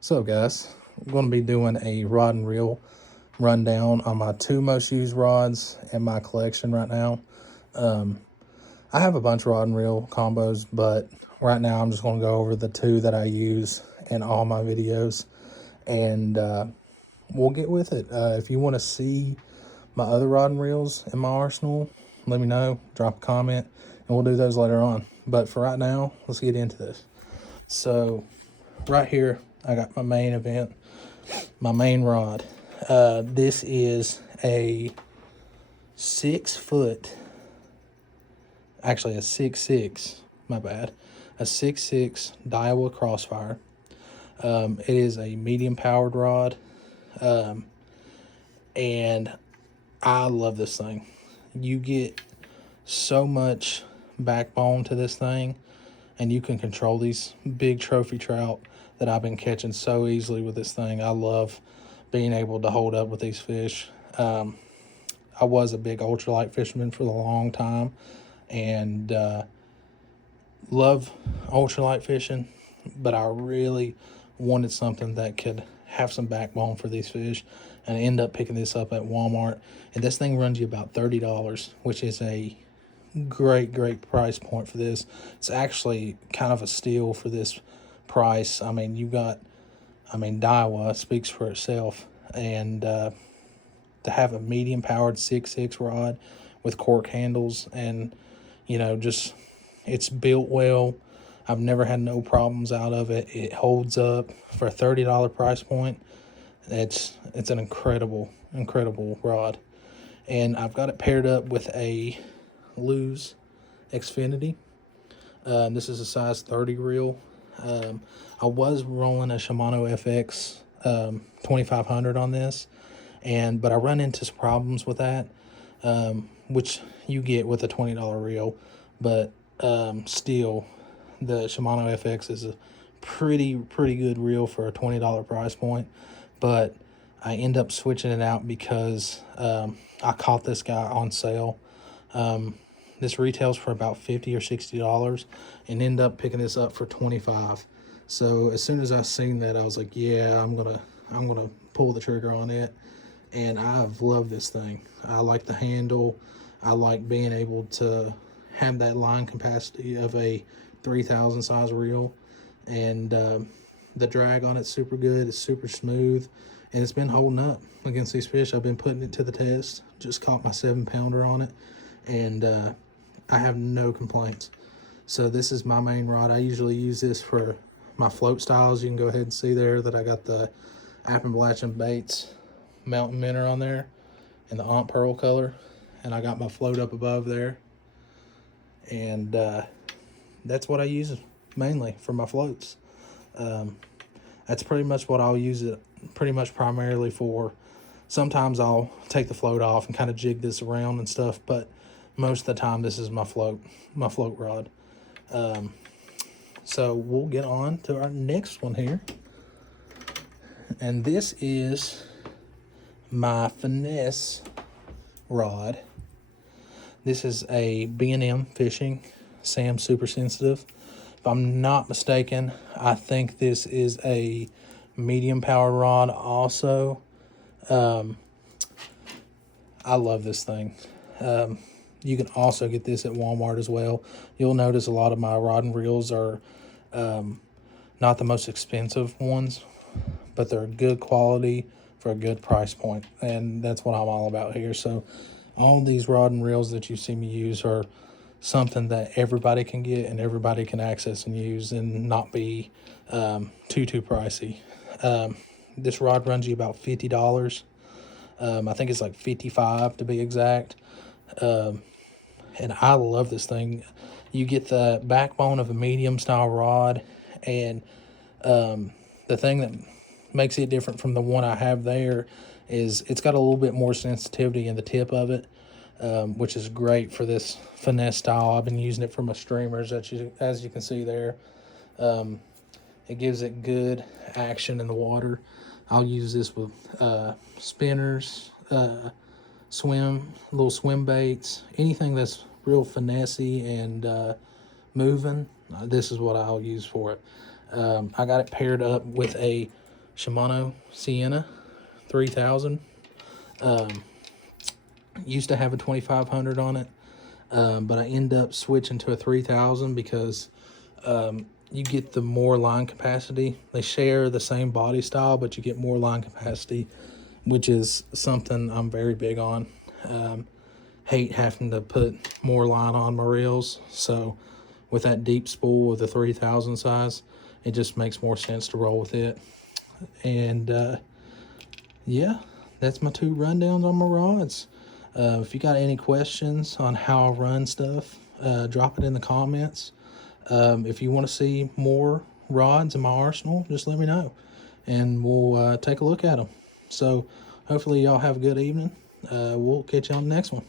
So guys, I'm going to be doing a rod and reel rundown on my two most used rods in my collection right now. I have a bunch of rod and reel combos, but right now I'm just going to go over the two that I use in all my videos, and we'll get with it. If you want to see my other rod and reels in my arsenal, let me know, drop a comment, and we'll do those later on. But for right now, let's get into this. So right here, I got my main event, my main rod. This is a 6 foot, actually a 6'6", my bad, a 6'6" Daiwa Crossfire. It is a medium powered rod, and I love this thing. You get so much backbone to this thing, and you can control these big trophy trout that I've been catching so easily with this thing. I love being able to hold up with these fish. I was a big ultralight fisherman for a long time, and love ultralight fishing, but I really wanted something that could have some backbone for these fish, and I end up picking this up at Walmart, and this thing runs you about $30, which is a great price point for this. It's actually kind of a steal for this price. I mean, Daiwa speaks for itself, and to have a medium powered 6'6" rod with cork handles, and just it's built well. I've never had no problems out of it. It holds up for a $30 price point. It's an incredible rod, and I've got it paired up with a Lew's Xfinity. This is a size 30 reel. I was rolling a Shimano FX 2500 on this, but I run into some problems with that, which you get with a $20 reel, but still, the Shimano FX is a pretty good reel for a $20 price point. But I end up switching it out because I caught this guy on sale. This retails for about $50 or $60, and end up picking this up for $25. So as soon as I seen that, I was like, yeah, I'm gonna pull the trigger on it. And I've loved this thing. I like the handle. I like being able to have that line capacity of a 3000 size reel, and the drag on it's super good. It's super smooth, and it's been holding up against these fish. I've been putting it to the test. Just caught my 7-pounder on it, and I have no complaints. So this is my main rod. I usually use this for my float styles. You can go ahead and see there that I got the Appalachian Baits Mountain Minnow on there in the Aunt Pearl color, and I got my float up above there, and that's what I use mainly for my floats. That's pretty much what I'll use it pretty much primarily for. Sometimes I'll take the float off and kind of jig this around and stuff, but most of the time this is my float rod. So we'll get on to our next one here, and this is my finesse rod. This is a B&M Fishing Sam Super Sensitive. If I'm not mistaken, I think this is a medium powered rod also. I love this thing. You can also get this at Walmart as well. You'll notice a lot of my rod and reels are not the most expensive ones, but they're good quality for a good price point, and that's what I'm all about here. So all these rod and reels that you see me use are something that everybody can get and everybody can access and use, and not be too pricey. This rod runs you about $50. I think it's like 55 to be exact. And I love this thing. You get the backbone of a medium style rod, and the thing that makes it different from the one I have there is it's got a little bit more sensitivity in the tip of it, which is great for this finesse style. I've been using it for my streamers, as you can see there. It gives it good action in the water. I'll use this with spinners, little swim baits, anything that's real finessey and moving. This is what I'll use for it. I got it paired up with a Shimano Sienna 3000. Used to have a 2500 on it, but I end up switching to a 3000 because you get the more line capacity. They share the same body style, but you get more line capacity, which is something I'm very big on. Hate having to put more line on my reels, so with that deep spool of the 3000 size, it just makes more sense to roll with it. And yeah, that's my 2 rundowns on my rods. If you got any questions on how I run stuff, drop it in the comments. If you want to see more rods in my arsenal, just let me know, and we'll take a look at them. So hopefully y'all have a good evening. We'll catch you on the next one.